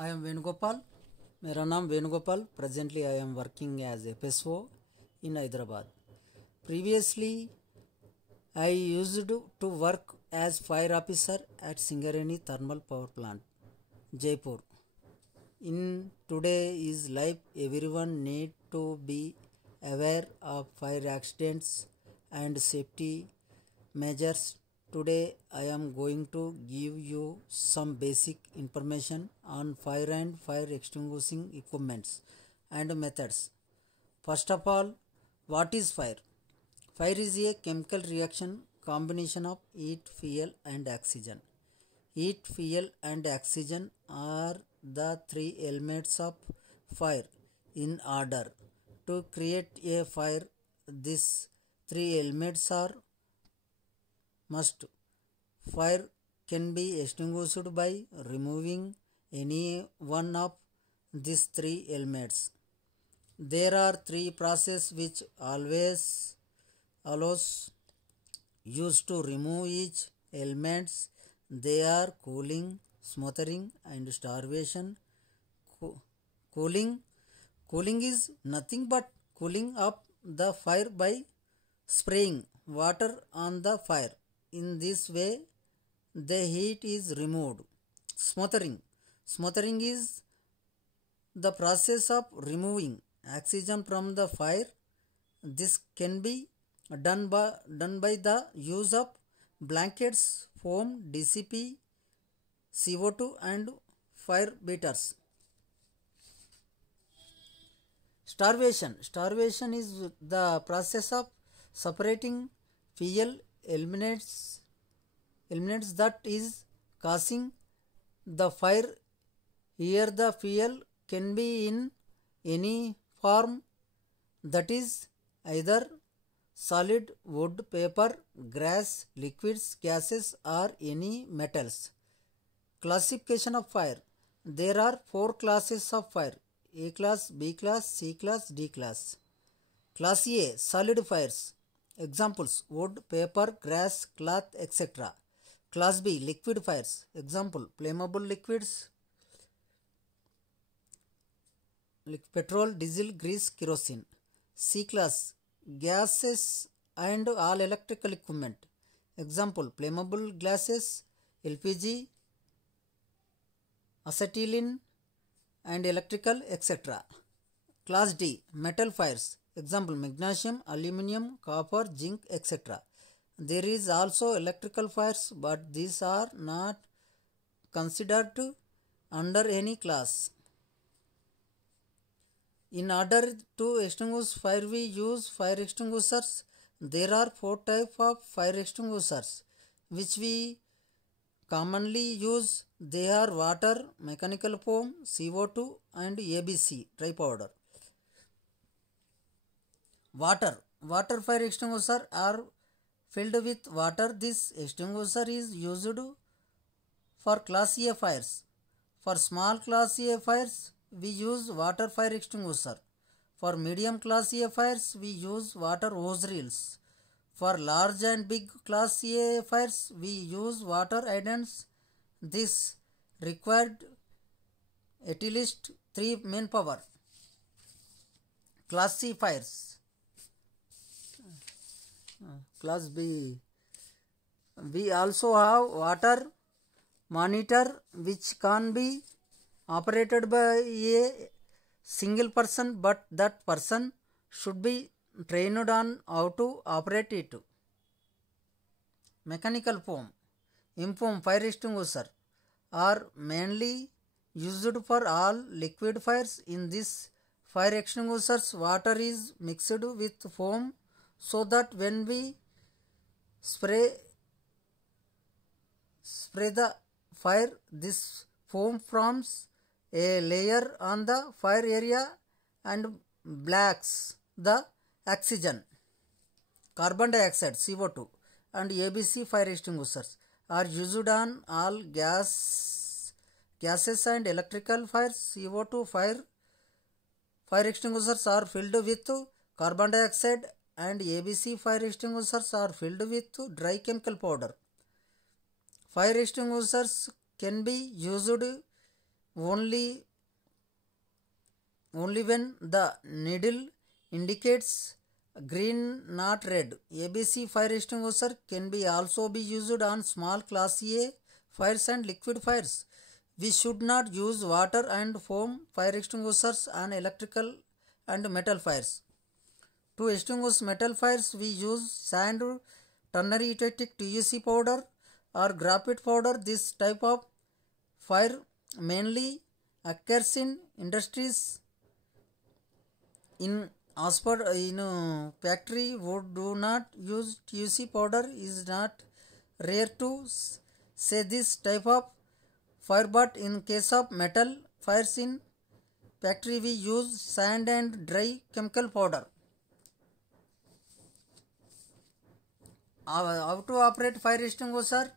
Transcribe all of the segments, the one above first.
I am Venugopal. मेरा नाम Venugopal. Presently I am working as FSO in Hyderabad. Previously I used to work as fire officer at Singareni Thermal Power Plant, Jaipur. In today's life, everyone need to be aware of fire accidents and safety measures. Today I am going to give you some basic information on fire and fire extinguishing equipments and methods. First of all, what is fire? Fire is a chemical reaction combination of heat, fuel and oxygen. Heat, fuel and oxygen are the three elements of fire in order. To create a fire, these three elements are must. Fire can be extinguished by removing any one of these three elements. There are three processes which allows used to remove each elements. They are cooling, smothering and starvation. Cooling is nothing but cooling up the fire by spraying water on the fire. In this way, the heat is removed. Smothering is the process of removing oxygen from the fire. This can be done by the use of blankets, foam, DCP, CO2 and fire beaters. Starvation is the process of separating fuel elements that is causing the fire. Here the fuel can be in any form, that is either solid, wood, paper, grass, liquids, gases or any metals. Classification of fire. There are 4 classes of fire: A class, B class, C class, D class. Class A, solid fires. Examples: wood, paper, grass, cloth, etc. Class B, liquid fires. Example: flammable liquids, petrol, diesel, grease, kerosene. C class, gases and all electrical equipment. Example: flammable gases, LPG, acetylene and electrical, etc. Class D, metal fires. Example: magnesium, aluminium, copper, zinc, etc. There is also electrical fires, but these are not considered under any class. In order to extinguish fire, we use fire extinguishers. There are 4 types of fire extinguishers which we commonly use. They are water, mechanical foam, CO2 and ABC dry powder. Water fire extinguisher are filled with water. This extinguisher is used for class A fires. For small class A fires, we use water fire extinguisher. For medium class A fires, we use water hose reels. For large and big class A fires, we use water hydrants. This required at least 3 manpower. Class C fires. Class B. We also have water monitor which can be operated by a single person, but that person should be trained on how to operate it. Mechanical foam, IMFOAM fire extinguisher are mainly used for all liquid fires. In this fire extinguishers, water is mixed with foam so that when we spray the fire, this foam forms a layer on the fire area and blocks the oxygen, carbon dioxide, CO2 and ABC fire extinguishers are used on all gases and electrical fires. CO2 fire extinguishers are filled with carbon dioxide and ABC fire extinguishers are filled with dry chemical powder. Fire extinguishers can be used only when the needle indicates green, not red. ABC fire extinguisher can be also be used on small class A fires and liquid fires. We should not use water and foam fire extinguishers on electrical and metal fires. To extinguish metal fires, we use sand, ternary eutectic TUC powder or graphite powder. This type of fire mainly occurs in industries. In factory would do not use TUC powder is not rare to say this type of fire, but in case of metal fires in factory we use sand and dry chemical powder. How to operate fire extinguisher?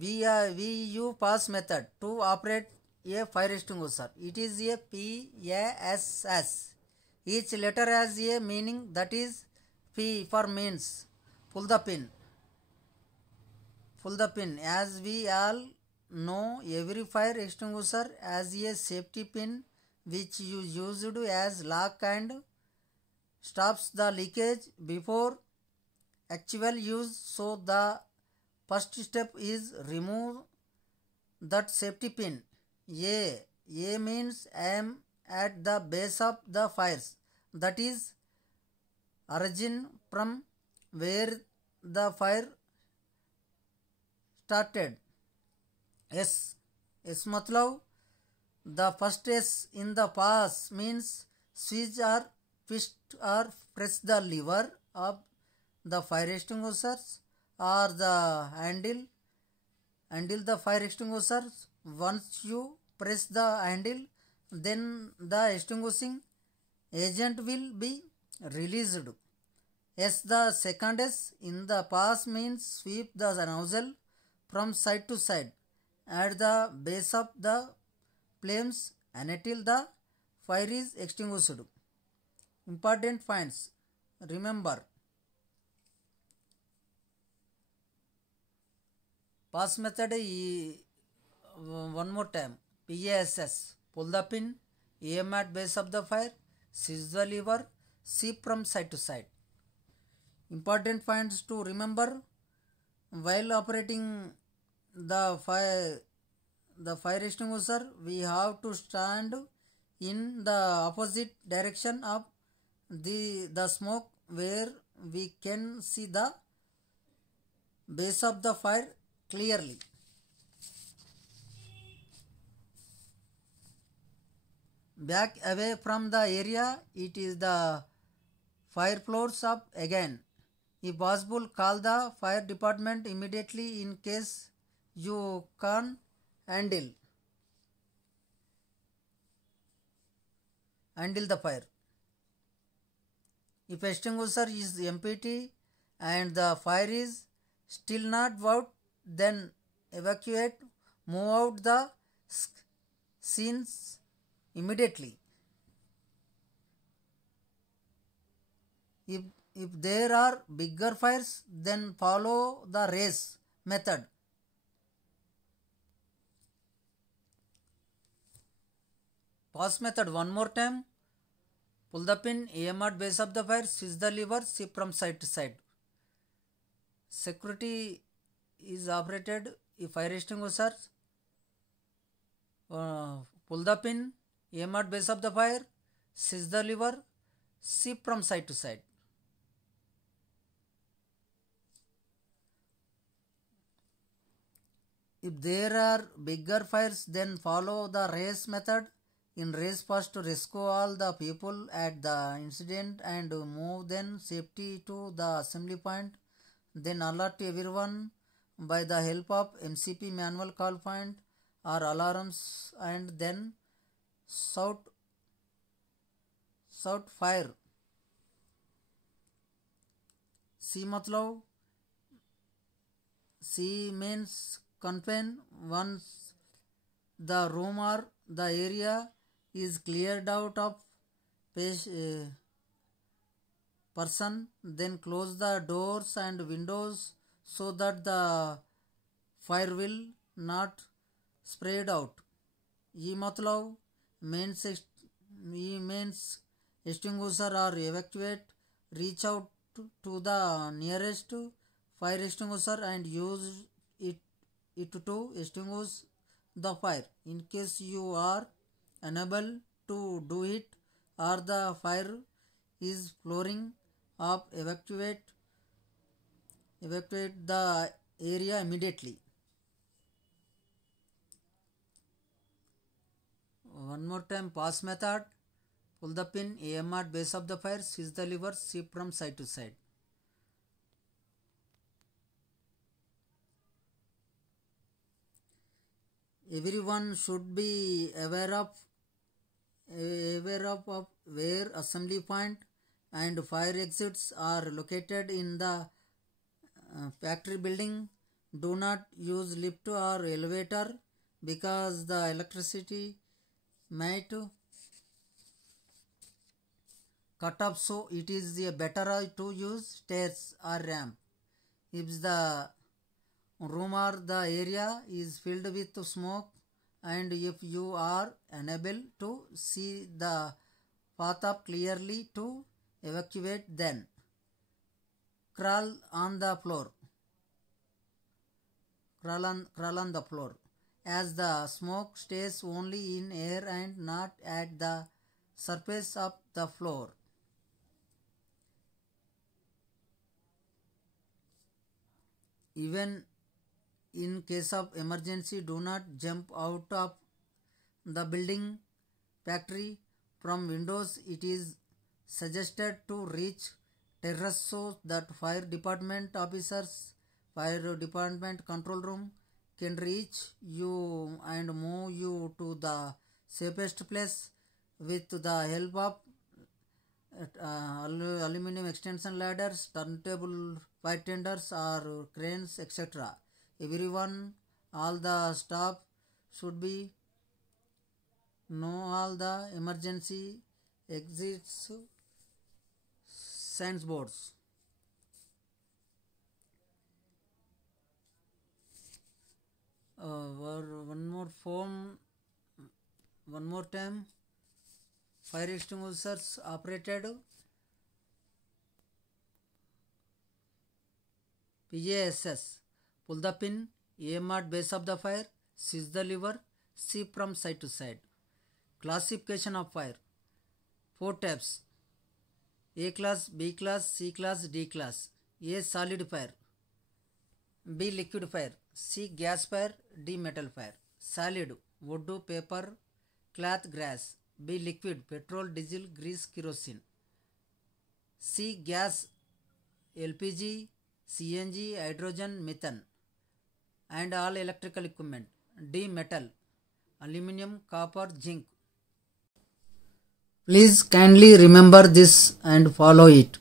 We use pass method to operate a fire extinguisher. It is a PASS. Each letter has a meaning, that is P for means pull the pin. Pull the pin. As we all know, every fire extinguisher has a safety pin which you used as lock and stops the leakage before actual use. So the first step is remove that safety pin. A means I am at the base of the fires, that is origin from where the fire started. S मतलब the first S in the pass means switch or twist or press the lever of the fire extinguishers or the handle the fire extinguishers. Once you press the handle, then the extinguishing agent will be released. S the second S in the pass means sweep the nozzle from side to side at the base of the flames until the fire is extinguished. Important points. Remember, pass method one more time. PASS. Pull the pin, aim at base of the fire, seize the lever, sweep from side to side. Important points to remember while operating the fire extinguisher. We have to stand in the opposite direction of the smoke where we can see the base of the fire clearly. Back away from the area, it is the fire floors up again. If possible, call the fire department immediately in case you can't handle the fire. If extinguisher is empty and the fire is still not out, then evacuate, move out the scenes immediately. If there are bigger fires, then follow the race method. Pass method one more time. Pull the pin, aim at base of the fire, switch the lever, shift from side to side. Security is operated if fire extinguisher. Pull the pin, aim at base of the fire, switch the lever, shift from side to side. If there are bigger fires, then follow the race method. In race, first rescue all the people at the incident and move them safety to the assembly point. Then alert everyone by the help of MCP manual call point or alarms, and then shout fire. C मतलब C means confine. Once the room or the area is cleared out of person, then close the doors and windows so that the fire will not spread out. ये मतलब means extinguisher or evacuate, reach out to the nearest fire extinguisher and use it to extinguish the fire. In case you are unable to do it or the fire is flaring up, evacuate the area immediately. One more time, pass method. Pull the pin AM at base of the fire, seize the lever, shift from side to side. Everyone should be aware of where assembly point and fire exits are located in the factory building. Do not use lift or elevator because the electricity might cut off, so it is better to use stairs or ramp. If the room or the area is filled with smoke and if you are unable to see the path up clearly to evacuate, then crawl on the floor. Crawl on the floor, as the smoke stays only in air and not at the surface of the floor. Even in case of emergency, do not jump out of the building factory from windows. It is suggested to reach terrace so that fire department officers, fire department control room can reach you and move you to the safest place with the help of aluminum extension ladders, turntable fire tenders or cranes, etc. Everyone, all the staff should be know all the emergency exits signs boards. One more time. Fire extinguishers operated PASS. Pull the pin AM at base of the fire, seize the lever, shift from side to side. Classification of fire. 4 types: A class, B class, C class, D class. A solid fire, B liquid fire, C gas fire, D metal fire. Solid: wood, paper, cloth, grass. B liquid: petrol, diesel, grease, kerosene. C gas: LPG, CNG, hydrogen, methane, and all electrical equipment. D metal: aluminum, copper, zinc. Please kindly remember this and follow it.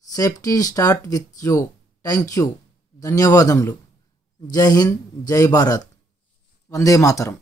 Safety start with you. Thank you. ధన్యవాదములు. జై హింద్, జై భారత్. వందే మాతరం.